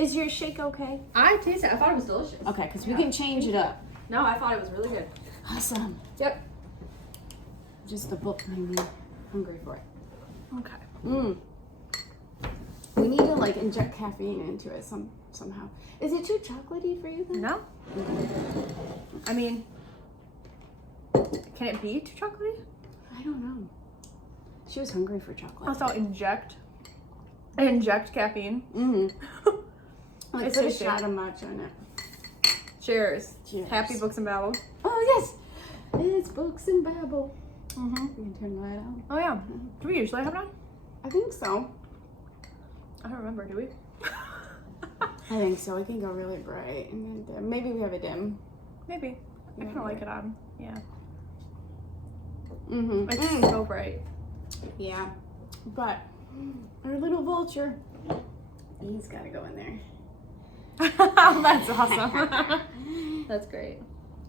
Is your shake okay? I tasted it. I thought it was delicious. Okay, because we can change it up. No, I thought it was really good. Awesome. Yep. Just the book made me hungry for it. Okay. We need to like inject caffeine into it somehow. Is it too chocolatey for you then? No. I mean, can it be too chocolatey? I don't know. She was hungry for chocolate. Also, inject caffeine. Like It's put a tasty. shot of matcha in it. Cheers. Cheers. Happy Books and Babble. Oh yes, it's Books and Babble. Mm-hmm. You can turn the light on. Oh yeah. Do we usually have it on? I think so. I don't remember. Do we? I think so. It can go really bright and then dim. Maybe we have a dim. Maybe. I kind of like it on. Yeah. Mm-hmm. It's so bright. Yeah, but our little vulture, he's got to go in there. That's awesome. That's great.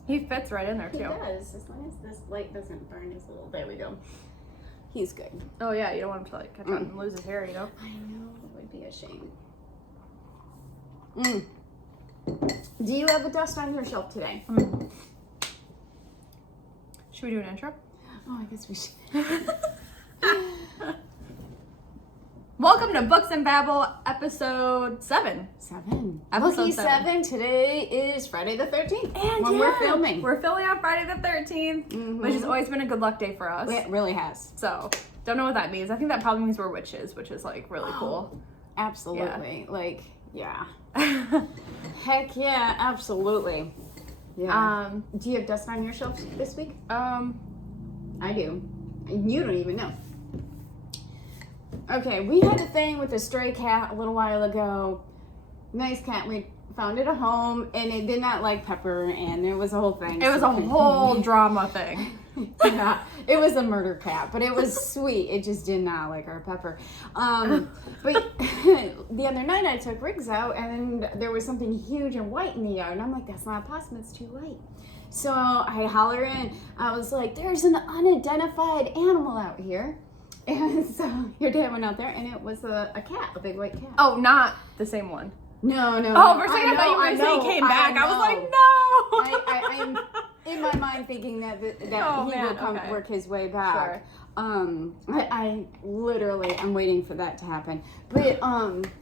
He fits right in there He too. does, as long as this light doesn't burn his little. There we go. He's good. Oh yeah, you don't want him to like catch on and lose his hair, you know? I know, it would be a shame. Do you have a dust on your shelf today? Should we do an intro? Oh, I guess we should. Welcome to Books and Babble, episode 7. 7. Episode Lucky 7. 7. Today is Friday the 13th. And when we're filming. We're filming on Friday the 13th, which has always been a good luck day for us. It really has. So, don't know what that means. I think that probably means we're witches, which is like really cool. Absolutely. Like, yeah. Heck yeah, absolutely. Yeah. Do you have dust on your shelf this week? I do. And you don't even know. Okay, we had a thing with a stray cat a little while ago. Nice cat. We found it a home, and it did not like Pepper, and it was a whole thing. It was a whole drama thing. Yeah, it was a murder cat, but it was sweet. It just did not like our Pepper. But the other night I took Riggs out, and there was something huge and white in the yard, and I'm like, that's not possible. It's too light. So I holler in. I was like, there's an unidentified animal out here. And so your dad went out there, and it was a cat, a big white cat. Oh, not the same one. No. Oh, for a second I thought you were going to say he came back. I was like, no. I'm in my mind thinking that he would come work his way back. Sure. I literally am waiting for that to happen. But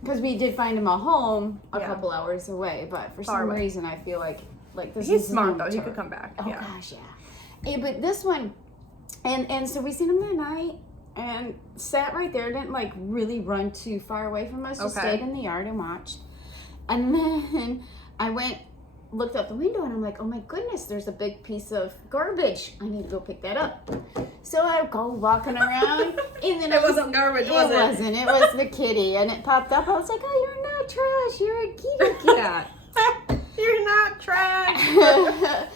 because we did find him a home a couple hours away, but for some reason I feel like this He's is smart though. He could come back. Oh gosh, yeah. But this one, and so we seen him that night. And sat right there, didn't like really run too far away from us, just stayed in the yard and watched. And then I looked out the window, and I'm like, oh my goodness, there's a big piece of garbage. I need to go pick that up. So I go walking around, and then It wasn't garbage, was it? It wasn't. It was the kitty, and it popped up. I was like, oh, you're not trash. You're a kitty cat. You're not trash.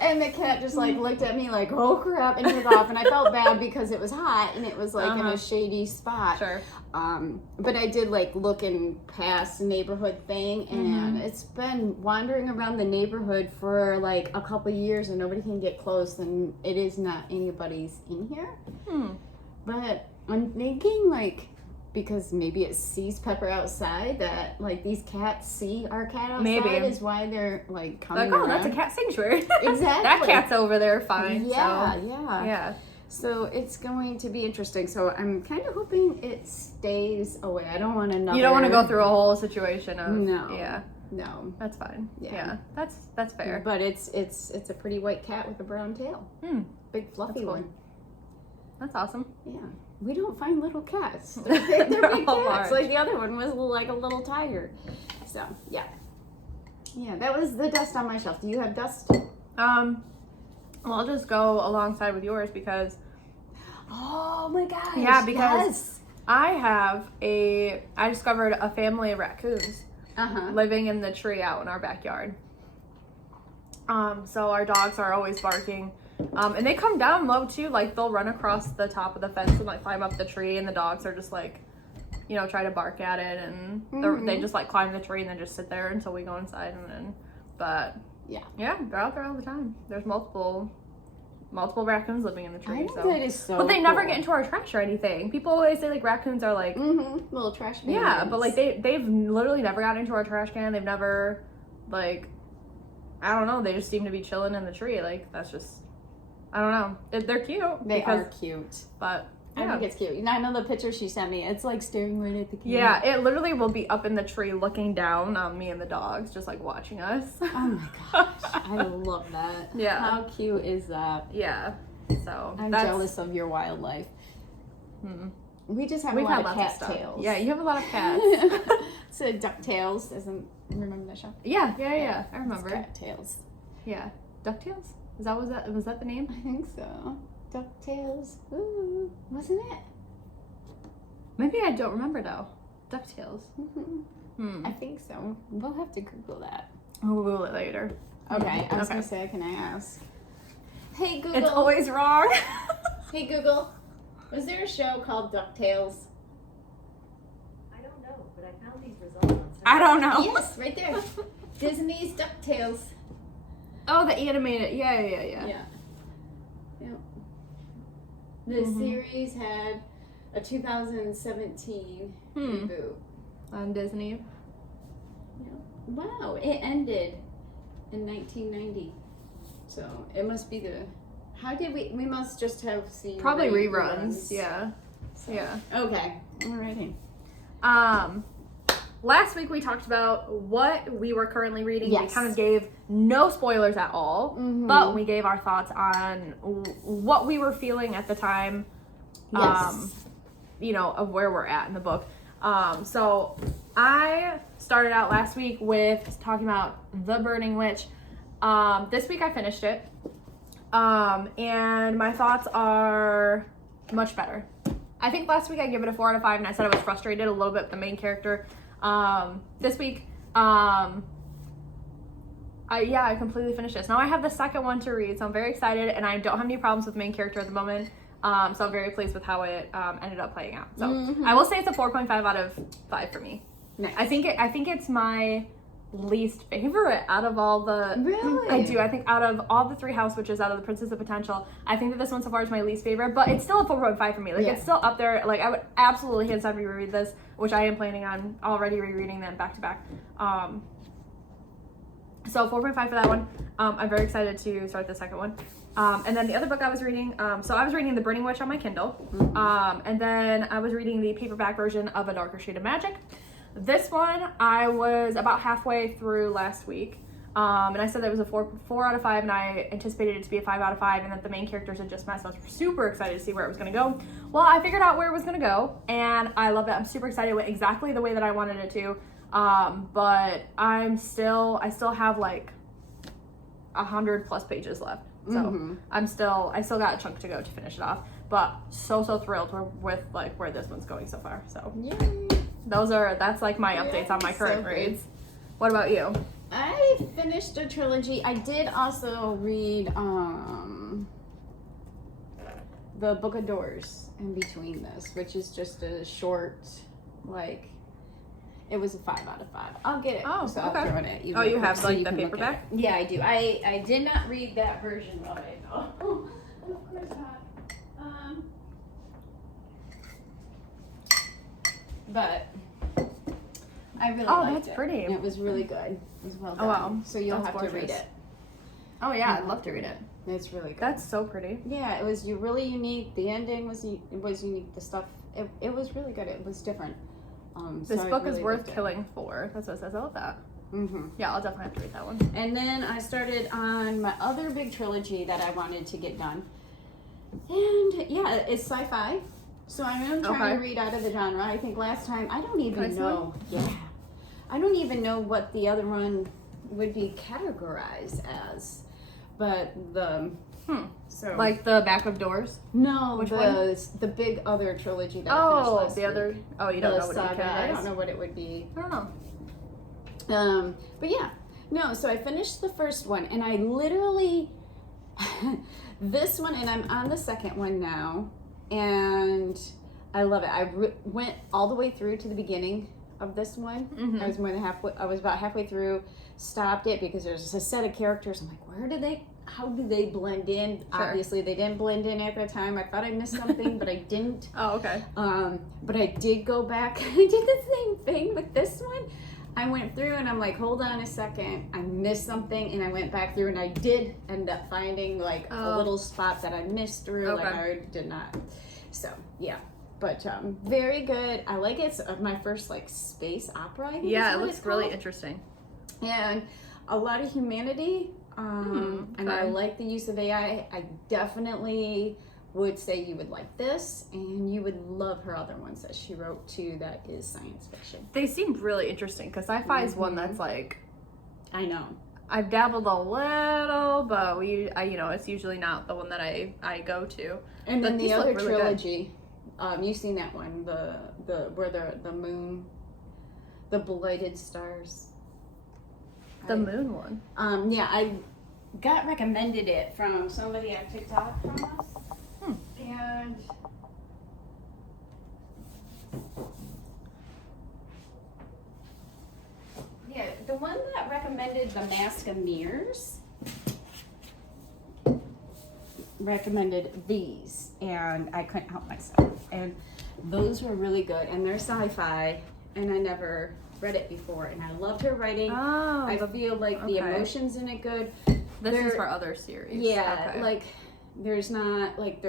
And the cat just like looked at me like, oh crap, and took off. And I felt bad because it was hot and it was like in a shady spot. Sure. But I did like looking past the neighborhood thing, and it's been wandering around the neighborhood for like a couple years, and nobody can get close, and it is not anybody's in here. But I'm thinking like, because maybe it sees Pepper outside, that like these cats see our cat outside. Maybe is why they're like coming like, oh, around. that's a cat sanctuary. Exactly. That cat's over there fine. Yeah, so. yeah. So it's going to be interesting. So I'm kind of hoping it stays away. I don't want another. You don't want to go through a whole situation of no. Yeah. No. That's fine. Yeah. That's fair. But it's a pretty white cat with a brown tail. Big fluffy cool. one. That's awesome. Yeah. We don't find little cats. They're big cats. Large. Like the other one was like a little tiger. So yeah. Yeah, that was the dust on my shelf. Do you have dust? Well, I'll just go alongside with yours because. Oh my gosh. Yeah, because I discovered a family of raccoons living in the tree out in our backyard. So our dogs are always barking. And they come down low too, like they'll run across the top of the fence and like climb up the tree, and the dogs are just like, try to bark at it, and they just like climb the tree and then just sit there until we go inside, and then, but yeah, they're out there all the time. There's multiple multiple raccoons living in the I tree. think that is so But they never cool. get into our trash or anything. People always say like raccoons are like little trash cans. yeah, but like they've literally never gotten into our trash can. They've never like I don't know. They just seem to be chilling in the tree. Like that's just I don't know. They're cute. They are cute. But I think it's cute. And I know the picture she sent me. It's like staring right at the camera. yeah, it literally will be up in the tree looking down on me and the dogs, just like watching us. Oh my gosh. I love that. Yeah. How cute is that? Yeah. So I'm jealous of your wildlife. We just have a lot of cattails. Yeah, you have a lot of cats. So DuckTales isn't remember that show? Yeah. I remember. Cattails. Yeah. DuckTales? Was that the name? I think so. DuckTales. Ooh, wasn't it? Maybe I don't remember though. DuckTales. I think so. We'll have to Google that. We'll Google it later. Okay. I was gonna say, can I ask? Hey Google. It's always wrong. Hey Google. Was there a show called DuckTales? I don't know, but I found these results on I don't know. Yes, right there. Disney's DuckTales. Oh, the animated. Yeah. Yeah. The series had a 2017 reboot on Disney. Yeah. Wow, it ended in 1990. So it must be the. How did we? We must just have seen Probably reruns. Yeah. So, Yeah. Okay. Alrighty. Last week we talked about what we were currently reading. Yes. We kind of gave no spoilers at all, but we gave our thoughts on what we were feeling at the time. Yes. Of where we're at in the book. So I started out last week with talking about The Burning Witch. This week I finished it. And my thoughts are much better. I think last week I gave it a 4 out of 5 and I said I was frustrated a little bit with the main character. This week, I completely finished this. Now I have the second one to read, so I'm very excited, and I don't have any problems with the main character at the moment. So I'm very pleased with how it ended up playing out. So I will say it's a 4.5 out of 5 for me. Nice. I think it's my least favorite out of all the. Really? I do. I think out of all the 3 house witches, out of the Princess of Potential, I think that this one so far is my least favorite, but it's still a 4.5 for me. Like it's still up there. Like I would absolutely hands down reread this, which I am planning on already rereading them back to back. So 4.5 for that one. I'm very excited to start the second one. And then the other book I was reading, so I was reading The Burning Witch on my Kindle. And then I was reading the paperback version of A Darker Shade of Magic. This one I was about halfway through last week. And I said that it was a 4 out of 5, and I anticipated it to be a 5 out of 5, and that the main characters had just met, so I was super excited to see where it was going to go. Well, I figured out where it was going to go, and I love it. I'm super excited. It went exactly the way that I wanted it to. But I still have like 100 plus pages left. So I still got a chunk to go to finish it off, but so thrilled with like where this one's going so far. So Yay. That's like my updates on my current reads. What about you? I finished a trilogy. I did also read the Book of Doors in between this, which is just a short, like, it was a 5 out of 5. I'll get it. Oh, so okay. I'll throw it at you. Oh, you have so like you the can look at paperback? it. Yeah, I do. I did not read that version of it. No. Of course not. But I really liked that's it. pretty. It was really good. It was well done. Oh, wow. So you'll That's have to read gorgeous. it. Oh yeah, I'd love to read it. It's really good. That's so pretty. Yeah, it was really unique. The ending was unique. The stuff, it was really good. It was different. This so I book is really worth liked it. killing for. That's what it says. I love that. Mm-hmm. Yeah, I'll definitely have to read that one. And then I started on my other big trilogy that I wanted to get done. And yeah, it's sci-fi. So I am trying to read out of the genre. I think last time, I don't even know. Yeah. I don't even know what the other one would be categorized as. But so Like the Back of Doors? no, Which the big other trilogy that I finished last week. you don't know what saga. it would I don't know what it would be. I don't know. But yeah, no, so I finished the first one, and I literally, this one, and I'm on the second one now, and I love it. I went all the way through to the beginning of this one. Mhm. I was more than halfway. I was about halfway through. Stopped it because there's a set of characters. I'm like, how do they blend in? Sure. Obviously, they didn't blend in at the time. I thought I missed something, but I didn't. Oh, okay. But I did go back. I did the same thing with this one. I went through and I'm like, hold on a second, I missed something, and I went back through and I did end up finding like a little spot that I missed through. Okay. Like I did not. So yeah, but very good. I like it. It's my first like space opera. I think Yeah, is it what looks it's really called. interesting. And a lot of humanity. And I okay. like the use of AI. I definitely would say you would like this, and you would love her other ones that she wrote too. That is science fiction. They seem really interesting because sci-fi is one that's like, I know. I've dabbled a little, but it's usually not the one that I go to. And But then the these look other really good. trilogy, you've seen that one, the where the moon, the blighted stars. The moon one. Yeah, I got recommended it from somebody on TikTok from us, and yeah, the one that recommended the Mask of Mirrors recommended these, and I couldn't help myself. And those were really good, and they're sci-fi, and I never read it before, and I loved her writing. Oh, I feel like the okay. emotions in it good. This is They're- for other series. Yeah, Okay. like there's not like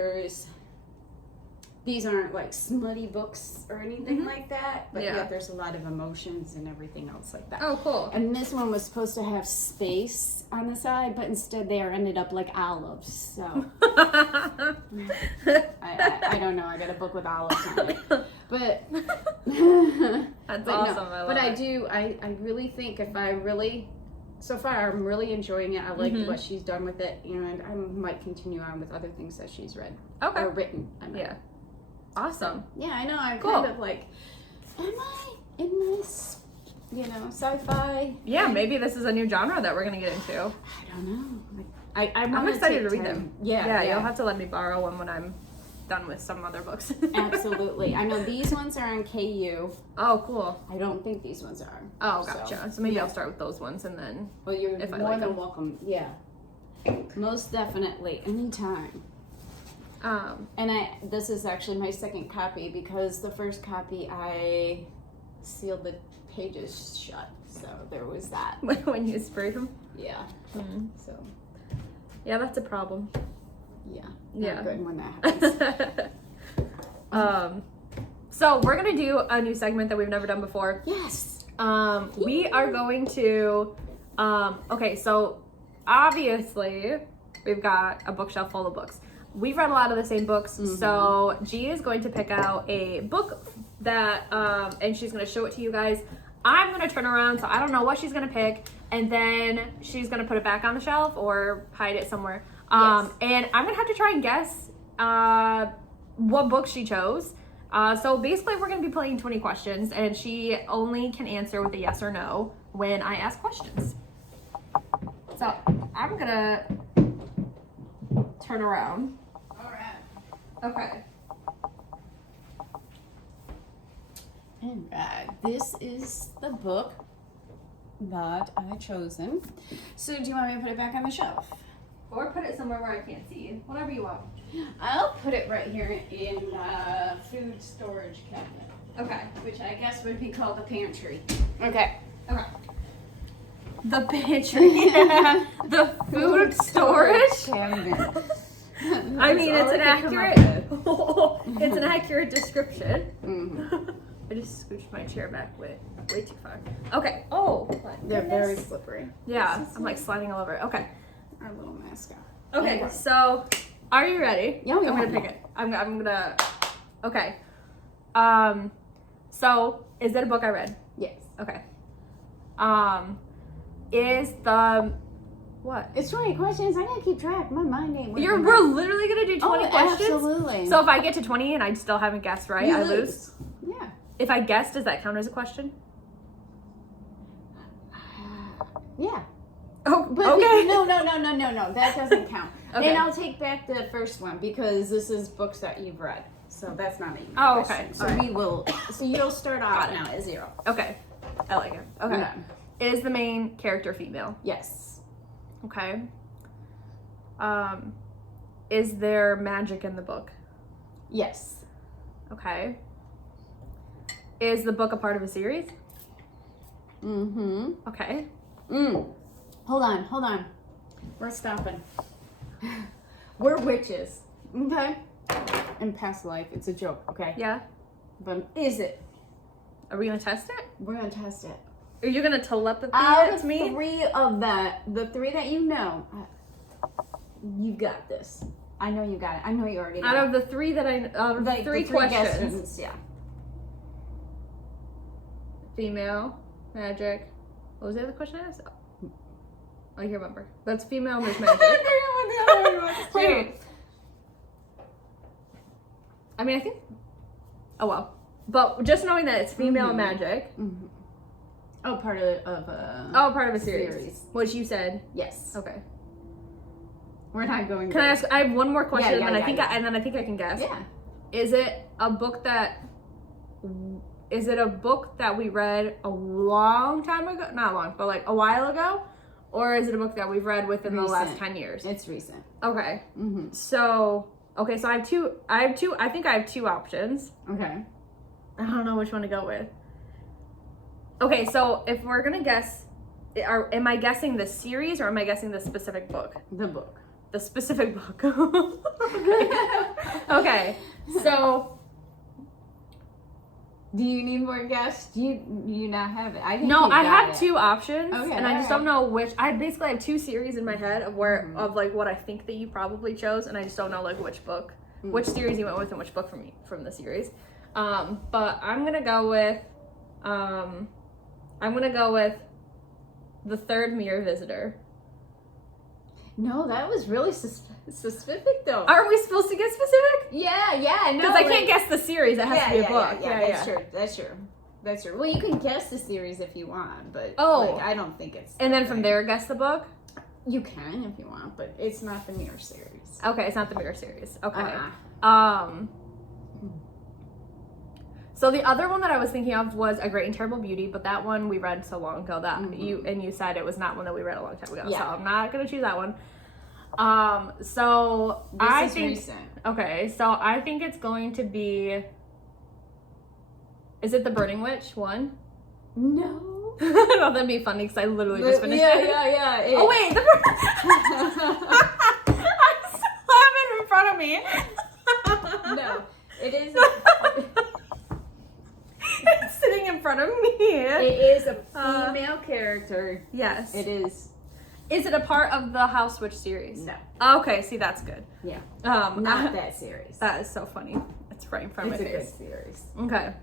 these aren't like smutty books or anything Mhm. like that, but Yeah. yeah, there's a lot of emotions and everything else like that. Oh, cool. And this one was supposed to have space on the side, but instead they ended up like olives. So I don't know. I got a book with olives on it, but That's but awesome. No, I love but I it. do. I really think if I really. So far, I'm really enjoying it. I like Mhm. what she's done with it, and I might continue on with other things that she's read Okay. or written. I mean. Yeah. Awesome. Yeah, I know. I'm Cool. kind of like, am I in this, sci-fi? Yeah, maybe this is a new genre that we're gonna get into. I don't know. Like, I'm excited to read them. Yeah, You'll have to let me borrow one when I'm done with some other books. Absolutely. I know these ones are on KU. Oh, cool. I don't think these ones are. Oh, gotcha. So maybe yeah. I'll start with those ones and then. Well, you're if I more like than them. welcome. Yeah. Most definitely. Anytime. And this is actually my second copy because the first copy I sealed the pages shut. So there was that. when you sprayed them. Yeah. Mm. So, Yeah, that's a problem. yeah. Yeah. Not good when that happens. So we're gonna do a new segment that we've never done before. Yes. We are going to, okay, so obviously we've got a bookshelf full of books. We've read a lot of the same books, so G is going to pick out a book that, and she's gonna show it to you guys. I'm gonna turn around, so I don't know what she's gonna pick, and then she's gonna put it back on the shelf or hide it somewhere. Yes. And I'm gonna have to try and guess what book she chose. So basically we're gonna be playing 20 questions, and she only can answer with a yes or no when I ask questions. So I'm gonna turn around. All right. Okay. And this is the book that I chosen. So do you want me to put it back on the shelf? Or put it somewhere where I can't see it. Whatever you want. I'll put it right here in the food storage cabinet, Okay. which I guess would be called the pantry. Okay. Okay. The pantry. The food storage. cabinet. I mean, it's an accurate. It's an accurate description. Mm-hmm. I just scooched my chair back way too far. Okay. Oh. my They're very goodness. slippery. Yeah. I'm like sliding all over it. Okay. Our little mascot. Okay. Okay. So, are you ready? Yeah, I'm gonna pick it. I'm gonna. Okay. So is it a book I read? Yes. Okay. Is the what? It's 20 questions. I gotta keep track. My mind ain't working. We're literally gonna do 20 questions. Absolutely. So if I get to 20 and I still haven't guessed right, You I lose. Yeah. If I guess, does that count as a question? Yeah. Oh, But okay. no. That doesn't count. Okay. And I'll take back the first one because this is books that you've read. So that's not even. Oh, okay. So Alright. we will. So you'll start Got out it. now at 0. Okay. I like it. Okay. Yeah. Is the main character female? Yes. Okay. Is there magic in the book? Yes. Okay. Is the book a part of a series? Mm-hmm. Okay. Hold on. We're stopping. We're witches. Okay? In past life, it's a joke, okay? Yeah. But is it? Are we gonna test it? We're gonna test it. Are you gonna telepathy Out it of to me? 3 of the 3 that you know, you got this. I know you got it. I know you already know. Out of the 3 that out of Like, the 3 the questions. questions, yeah. Female, magic. What was the other question I asked? I can't remember. That's female and there's magic. I forgot what the other one was, too. Wait. I mean, I think. Oh well. But just knowing that it's female and magic. Mm-hmm. Oh, part of part of a series. Which you said. Yes. Okay. We're not going. Can I ask? I have one more question, Yeah, and then yeah. and then I think I can guess. Yeah. Is it a book that? Is it a book that we read a long time ago? Not long, but like a while ago, or is it a book that we've read within the last 10 years? It's recent. Okay. Mm-hmm. So I have two. I think I have 2 options. Okay. I don't know which one to go with. Okay, so if we're gonna guess, am I guessing the series or am I guessing the specific book? The book. The specific book. Okay. So. Do you need more guests? Do you not have it? I think No, you I got have it. 2 options, Okay, and I just alright. don't know which. I basically have 2 series in my head of of like what I think that you probably chose, and I just don't know like which book, which series you went with, and which book from the series. But I'm gonna go with, the Third Mirror Visitor. No, that was really specific though. Aren't we supposed to get specific? Yeah, no. Because I can't guess the series. It has to be a book. Yeah, that's true. Well, you can guess the series if you want, but Oh. like, I don't think it's. And then the from thing. there, guess the book. You can if you want, but it's not the Mirror series. Okay, it's not the Mirror series. Okay. Uh-uh. So the other one that I was thinking of was A Great and Terrible Beauty, but that one we read so long ago that you said it was not one that we read a long time ago. Yeah. So I'm not gonna choose that one. So This is recent. Okay, so I think it's going to be. Is it The Burning Witch one? No. No, that'd be funny because I literally just finished it. Yeah. Oh wait, I still have it in front of me. No, it is. It's sitting in front of me. It is a female character. Yes. It is. Is it a part of the House Witch series? No. Okay, see that's good. Yeah. Not Not that series. That is so funny. It's right in front It's of a my good face. series. Okay.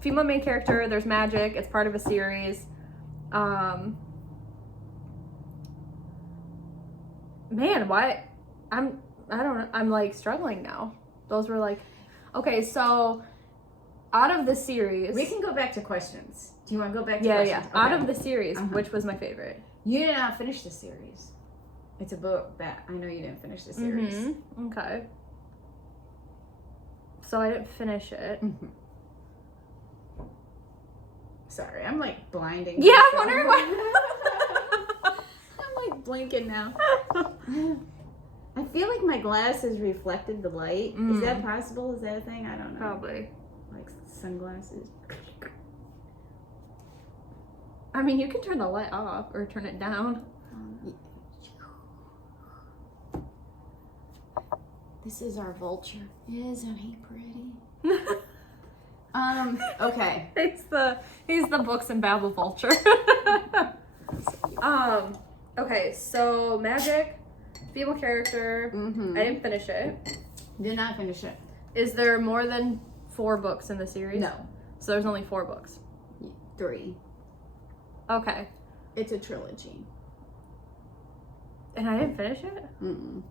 Female main character, there's magic, it's part of a series. Man, why I don't know, I'm like struggling now. Those were like okay, so out of the series We can go back to questions. Do you want to go back to yeah, questions? yeah. Out Okay. of the series, which was my favorite? You did not finish the series. It's a book that I know you didn't finish the series. Mm-hmm. Okay. So I didn't finish it. Mm-hmm. Sorry, I'm like blinding. Yeah, I'm myself. wondering why. I'm like blinking now. I feel like my glasses reflected the light. Is that possible? Is that a thing? I don't know. Probably. Like sunglasses. I mean, you can turn the light off or turn it down. This is our vulture. Isn't he pretty? Okay. He's the books and Babble vulture. Okay, so magic, female character. I didn't finish it. Did not finish it. Is there more than 4 books in the series? No. So there's only 4 books. 3. Okay. It's a trilogy. And I didn't finish it? Mm-mm.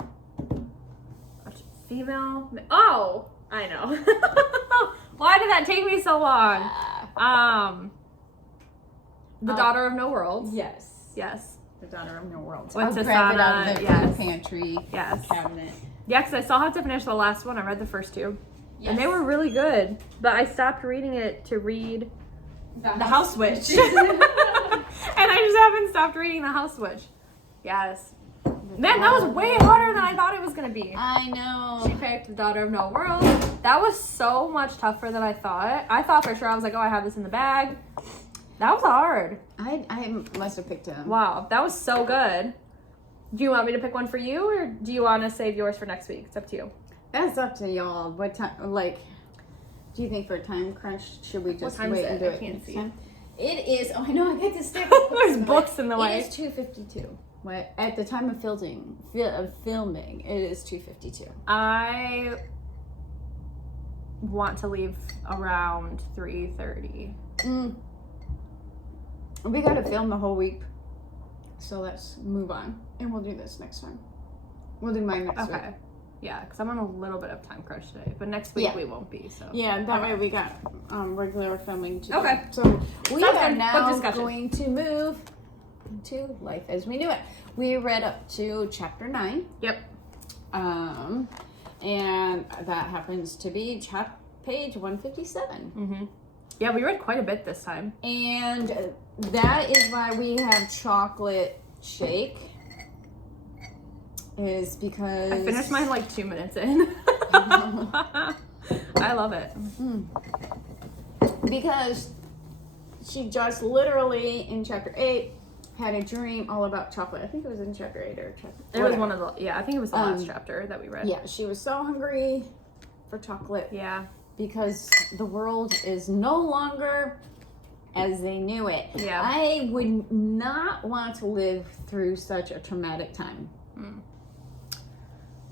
Female. Oh, I know. Why did that take me so long? The Daughter of No Worlds. Yes. Yes. The Daughter of No Worlds. With I'll grab it out Tasana, of the yes. pantry Yes. cabinet. Yeah, because I still have to finish the last one. I read the first 2. Yes. And they were really good. But I stopped reading it to read The House Witch. And I just haven't stopped reading The House Witch. Yes. Man, that was way harder than I thought it was going to be. I know. She picked The Daughter of No World. That was so much tougher than I thought. I thought for sure, I was like, oh, I have this in the bag. That was hard. I must have picked him. Wow, that was so good. Do you want me to pick one for you, or do you want to save yours for next week? It's up to you. That's up to y'all. What time, like, do you think for a time crunch, should we just time wait is it? and do I it can't next see. time? It is, oh, I know, I got this stack. There's books in the way. It is 2:52. What? At the time of filming, it is 2:52. I want to leave around 3:30. We gotta film the whole week. So let's move on. And we'll do this next time. We'll do mine next week. Okay. Yeah, because I'm on a little bit of time crunch today. But next week we won't be, so. Yeah, that way we got regular filming to do. Okay. So we Sounds are good. now Book discussion. going to move to Life as We Knew It. We read up to chapter 9. Yep. And that happens to be page 157. Mm-hmm. Yeah, we read quite a bit this time. And that is why we have chocolate shake. Is because I finished mine like 2 minutes in. I love it. Because she just literally in chapter 8 had a dream all about chocolate. I think it was in chapter 8 or chapter. It was one of the, I think it was the last chapter that we read. Yeah, she was so hungry for chocolate. Yeah. Because the world is no longer as they knew it. Yeah. I would not want to live through such a traumatic time.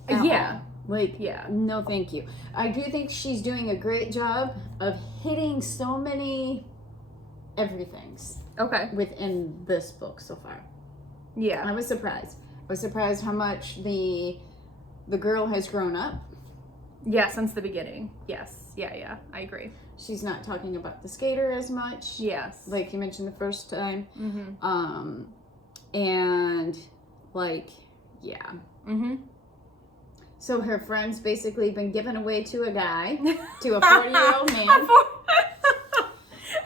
Yeah. Like, Yeah. no thank you. I do think she's doing a great job of hitting so many everythings Okay. within this book so far. Yeah. I was surprised. I was surprised how much the girl has grown up. Yeah, since the beginning. Yes. Yeah. I agree. She's not talking about the skater as much. Yes. Like you mentioned the first time. Mm-hmm. And like, yeah. Mm-hmm. So her friend's basically been given away to a guy, to a 40-year-old man.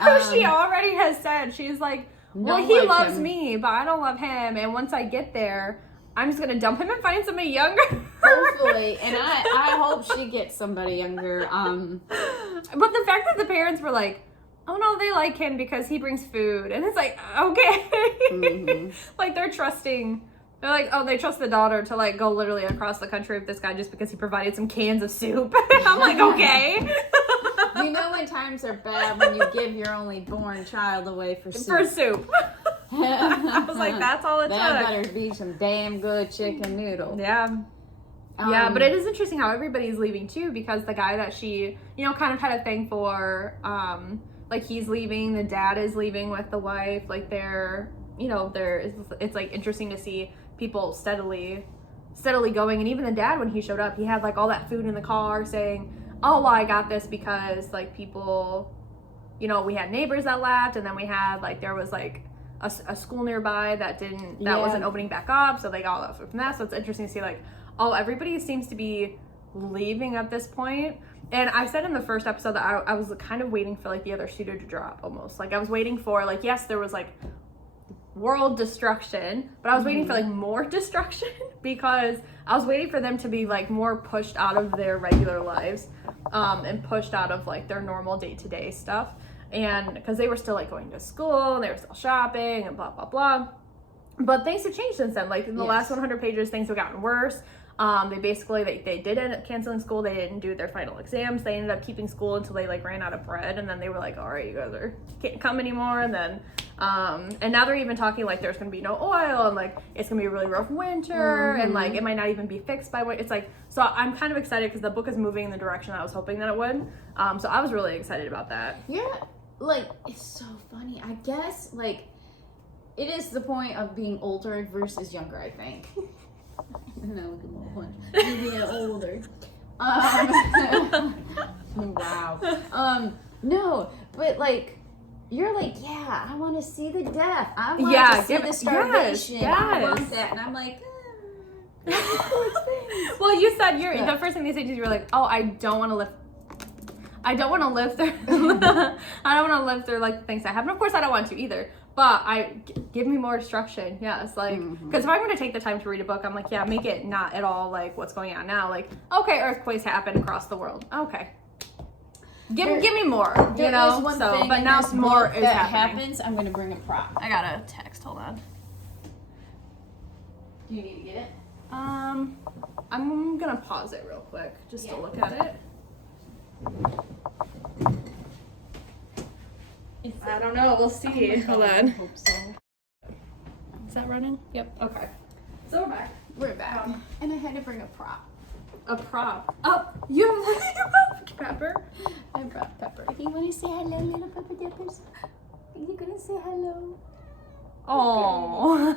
Who she already has said. She's like, well, Don't he like loves him. me, but I don't love him. And once I get there, I'm just going to dump him and find somebody younger. Hopefully. And I hope she gets somebody younger. But the fact that the parents were like, oh no, they like him because he brings food. And it's like, okay. Mhm. Like they're trusting. They're like, oh, they trust the daughter to like go literally across the country with this guy just because he provided some cans of soup. I'm like, okay. You know when times are bad when you give your only born child away for soup. For soup. I was like, that's all it That took. better be some damn good chicken noodle. Yeah. Yeah, but it is interesting how everybody's leaving too, because the guy that she, kind of had a thing for, like he's leaving, the dad is leaving with the wife, like it's like interesting to see people steadily going. And even the dad, when he showed up, he had like all that food in the car saying, oh, well, I got this because like people, we had neighbors that left, and then we had like, there was like a school nearby that wasn't opening back up, so they got all that food from that. So it's interesting to see like, oh, everybody seems to be leaving at this point. And I said in the first episode that I was kind of waiting for like the other shoe to drop almost. Like I was waiting for like, yes, there was like world destruction, but I was waiting for like more destruction because I was waiting for them to be like more pushed out of their regular lives and pushed out of like their normal day-to-day stuff. And because they were still like going to school and they were still shopping and blah, blah, blah. But things have changed since then. Like in the last 100 pages, things have gotten worse. They basically, they did end up canceling school. They didn't do their final exams. They ended up keeping school until they like ran out of bread. And then they were like, all right, you guys can't come anymore. And then, and now they're even talking like there's going to be no oil and like, it's going to be a really rough winter and like, it might not even be fixed by winter. It's like, so I'm kind of excited because the book is moving in the direction I was hoping that it would. So I was really excited about that. Yeah, like, it's so funny. I guess, like, it is the point of being older versus younger, I think. No, you get older. Wow. No, but like, you're like, yeah, I want to see the death. I want to see the starvation. Yes. I want that. And I'm like, well, you said the first thing they said to you were like, oh, I don't want to live I don't want to live through. I don't want to live through like things that happen. Of course, I don't want to either. But give me more instruction. Yes, like because if I'm going to take the time to read a book, I'm like, yeah, make it not at all like what's going on now. Like, okay, earthquakes happen across the world. Okay, give me more. You know. So, but now more is that happening. happens. I'm going to bring a prop. I got a text. Hold on. Do you need to get it? I'm gonna pause it real quick just to look at it. I don't know. We'll see. Hold on. I hope so. Is that running? Yep. Okay. So we're back. We're back. And I had to bring a prop. A prop. Oh, you have Pepper. I brought Pepper. You want to say hello, little Pepper Dippers? Are you going to say hello? Oh.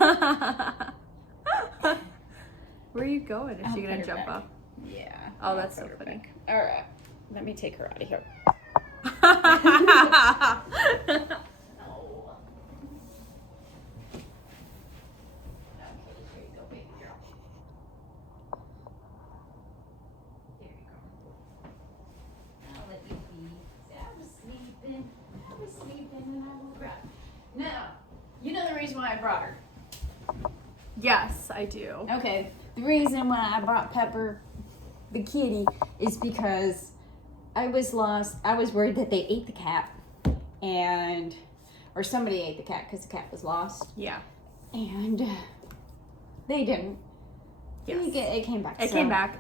Where are you going? Is I'll she gonna put her jump back. up? Yeah. Oh, that's so funny. All right. Let me take her out of here. Now, you know the reason why I brought her. Yes, I do. Okay, the reason why I brought Pepper, the kitty, is because I was lost. I was worried that they ate the cat, or somebody ate the cat because the cat was lost. Yeah. And they didn't. Yes. It came back. It came back.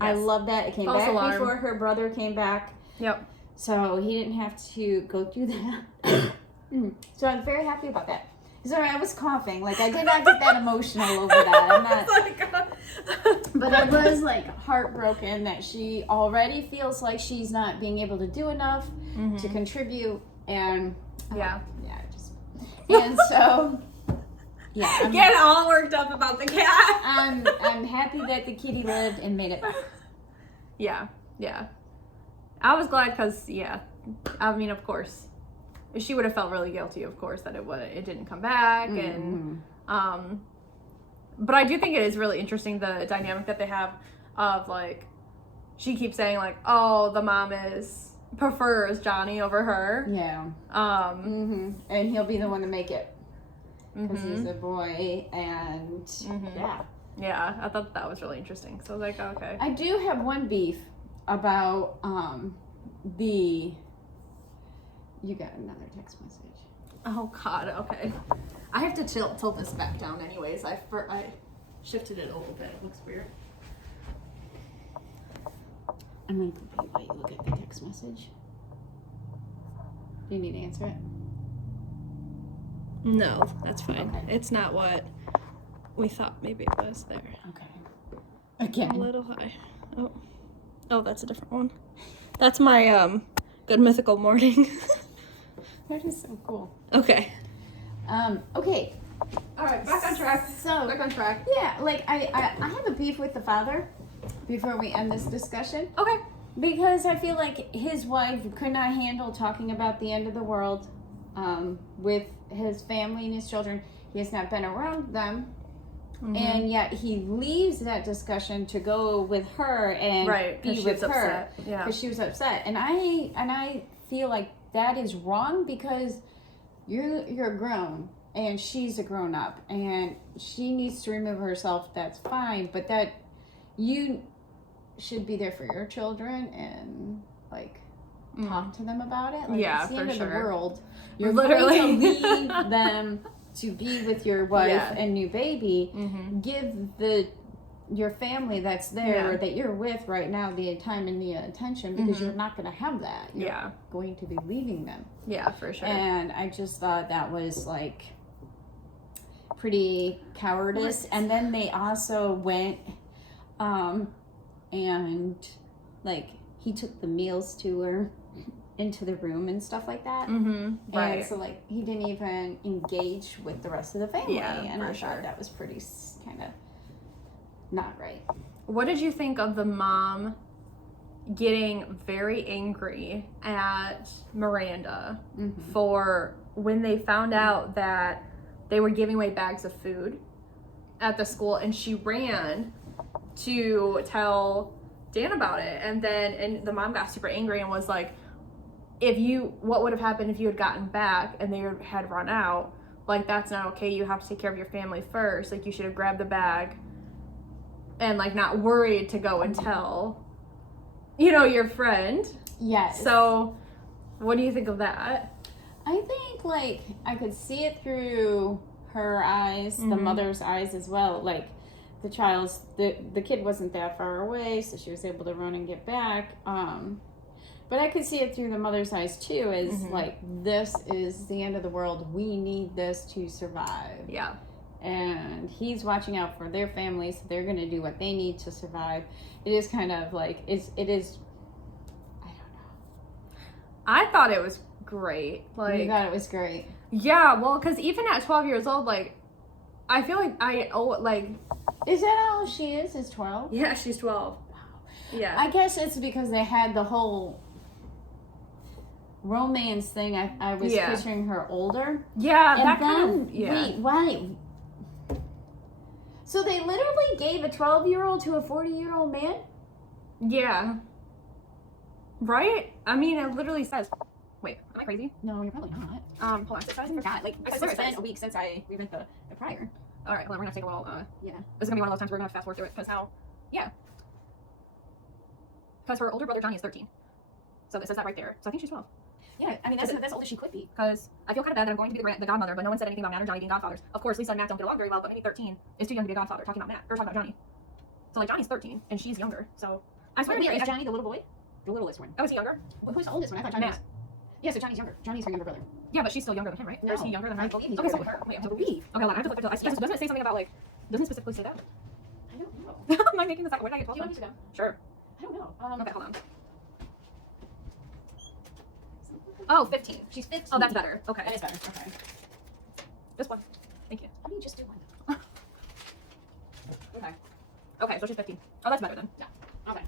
I Yes. love that. It came False back alarm. before her brother came back. Yep. So he didn't have to go through that. So I'm very happy about that. Sorry, I was coughing. Like, I did not get that emotional over that. I'm not. But I was, like, heartbroken that she already feels like she's not being able to do enough to contribute. And, and so, yeah. I'm, Get all worked up about the cat. I'm happy that the kitty lived and made it back. Yeah. I was glad because, I mean, of course, she would have felt really guilty, of course, that it didn't come back, and but I do think it is really interesting the dynamic that they have of like she keeps saying like, oh, the mom prefers Johnny over her, and he'll be the one to make it because he's a boy, and yeah, I thought that was really interesting. So I was like, oh, okay. I do have one beef about you got another text message. Oh God, okay. I have to tilt this back down anyways. I shifted it a little bit. It looks weird. I'm going to compete while you look at the text message. Do you need to answer it? No, that's fine. Okay. It's not what we thought maybe it was there. Okay. Again. A little high. Oh, that's a different one. That's my Good Mythical Morning. That is so cool. Okay. Okay. All right, back on track. So, Back on track. yeah, like I have a beef with the father before we end this discussion. Okay. Because I feel like his wife could not handle talking about the end of the world with his family and his children. He has not been around them. And yet he leaves that discussion to go with her and be with her. Yeah. Because she was upset. And I feel like that is wrong because you're grown and she's a grown up and she needs to remove herself. That's fine, but that you should be there for your children and like talk to them about it. Like, Yeah, it's the for end of the sure. world. You're Literally. going to leave them to be with your wife and new baby. Give your family that's there that you're with right now the time and the attention because you're not going to have that. You're going to be leaving them. Yeah, for sure. And I just thought that was like pretty cowardice. And then they also went and like he took the meals to her into the room and stuff like that. Right. And so like he didn't even engage with the rest of the family. And I thought that was pretty kind of not right. What did you think of the mom getting very angry at Miranda for when they found out that they were giving away bags of food at the school, and she ran to tell Dan about it, and the mom got super angry and was like, what would have happened if you had gotten back and they had run out? Like, that's not okay. You have to take care of your family first. Like, you should have grabbed the bag and, like, not worried to go and tell, your friend. Yes. So, what do you think of that? I think, like, I could see it through her eyes, the mother's eyes as well. Like, the kid wasn't that far away, so she was able to run and get back. But I could see it through the mother's eyes too, as like, this is the end of the world. We need this to survive. Yeah. And he's watching out for their families. So they're going to do what they need to survive. It is kind of like, it is, I don't know. I thought it was great. Like, You thought it was great. Yeah, well, because even at 12 years old, like, I feel like Is that how old she is? Is 12? Yeah, she's 12. Yeah. I guess it's because they had the whole romance thing. I was picturing her older. Yeah, And that then, kind of, wait. So they literally gave a 12-year-old to a 40-year-old man? Yeah. Right? I mean, it literally says, wait, am I crazy? No, you're probably not. Hold on. I forgot. Like, I swear it's been a week since I reread the prior. All right, hold on, we're gonna take a little, Yeah. this is gonna be one of those times we're gonna have to fast forward through it, because her older brother Johnny is 13. So it says that right there. So I think she's 12. Yeah, I mean, that's old as she could be. Because I feel kind of bad that I'm going to be the godmother, but no one said anything about Matt or Johnny being godfathers. Of course, Lisa and Matt don't get along very well, but maybe 13 is too young to be a godfather. Talking about Johnny. So, like, Johnny's 13, and she's younger. So, I swear. Is Johnny the little boy? The littlest one. Oh, is he younger? Who's the oldest one? I thought Johnny Matt. was... Yeah, so Johnny's younger. Johnny's her younger brother. Yeah, but she's still younger than him, right? No. Or is he younger than her? I believe he's Okay, younger so than her. wait, I believe. okay, hold on. I have to flip it to doesn't it say something about, like, doesn't it specifically say that? I don't know. Am I making this up? Where did I get 12 Do you from? want me to go? Sure. I don't know. Okay, hold on. Oh, 15. She's 15. Oh, that's better. Okay. That is better. Okay. This one. Thank you. How do you just do one? Okay. Okay, so she's 15. Oh, that's better then. Yeah. Okay.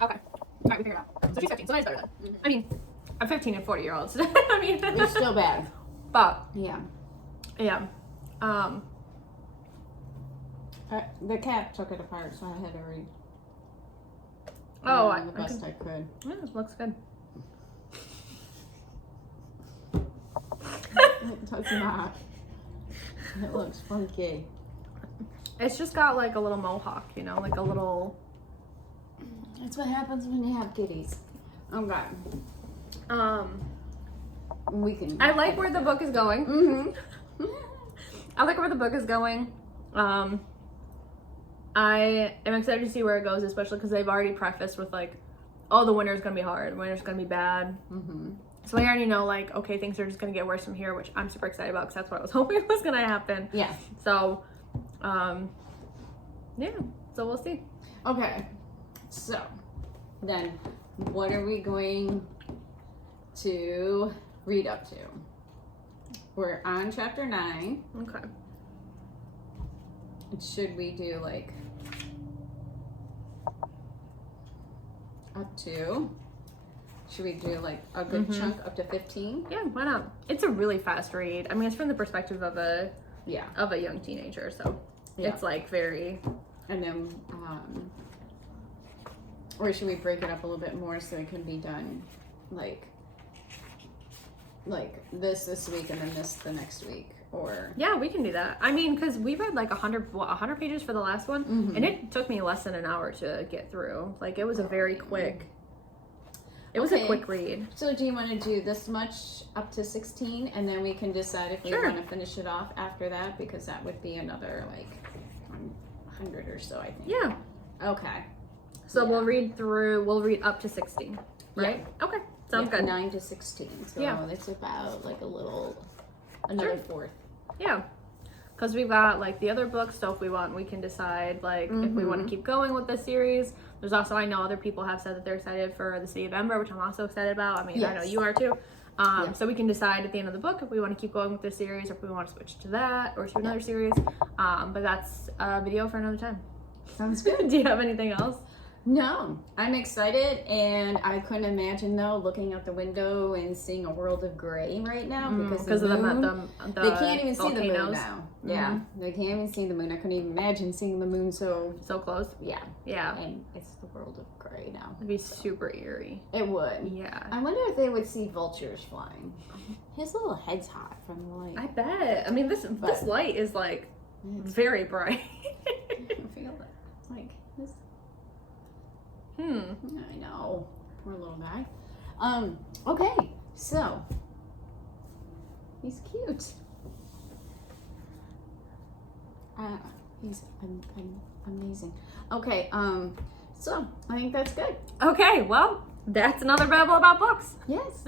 Okay. All right, we figured it out. So she's 15, so that is better then. Mhm. I mean, I'm 15 and 40-year-olds. I mean, It's still bad. But, Yeah. yeah. The cat took it apart, so I had to read. Oh, the best I could. Yeah, this looks good. It does not. It looks funky. It's just got like a little mohawk, like a little. That's what happens when you have kitties. Okay. We can. I like where the book is going. Mm-hmm. I like where the book is going. I am excited to see where it goes, especially because they've already prefaced with like, oh, the winter's gonna be hard, winter's gonna be bad. Mm-hmm. So I already know, like, okay, things are just gonna get worse from here, which I'm super excited about because that's what I was hoping was gonna happen. Yeah. So, yeah. So we'll see. Okay. So, then, what are we going to read up to? We're on chapter 9. Okay. Should we do like up to? Should we do like a good chunk up to 15? Yeah, why not? It's a really fast read. I mean, it's from the perspective of a young teenager, so it's like very. And then, or should we break it up a little bit more so it can be done like this week and then this the next week, or Yeah, we can do that. I mean, because we read like 100 pages for the last one, and it took me less than an hour to get through. Like, it was a very quick. It was a quick read. So do you want to do this much up to 16, and then we can decide if we want to finish it off after that, because that would be another like 100 or so, I think. Yeah. Okay. So we'll read up to 16, right? Yeah. Okay, sounds good. 9 to 16. So it's about like another fourth. Yeah. Because we've got like the other books, so if we want, we can decide like if we want to keep going with this series. There's also, I know other people have said that they're excited for the City of Ember, which I'm also excited about. I mean, I know you are too. So we can decide at the end of the book if we want to keep going with this series, or if we want to switch to that or to another series. But that's a video for another time. Sounds good. Do you have anything else? No, I'm excited, and I couldn't imagine though looking out the window and seeing a world of gray right now because of the moon, the they can't even see the moon volcanoes. now. Yeah, they can't even see the moon. I couldn't even imagine seeing the moon. So So close. yeah, Yeah. and it's the world of gray now. It'd be super eerie. It would. Yeah. I wonder if they would see vultures flying. His little head's hot from the light. I bet. I mean, this light is like very bright. I feel it. Like this. I know. Poor little guy. Okay, so he's cute. He's amazing. Okay, so I think that's good. Okay, well, that's another Babble about books. Yes.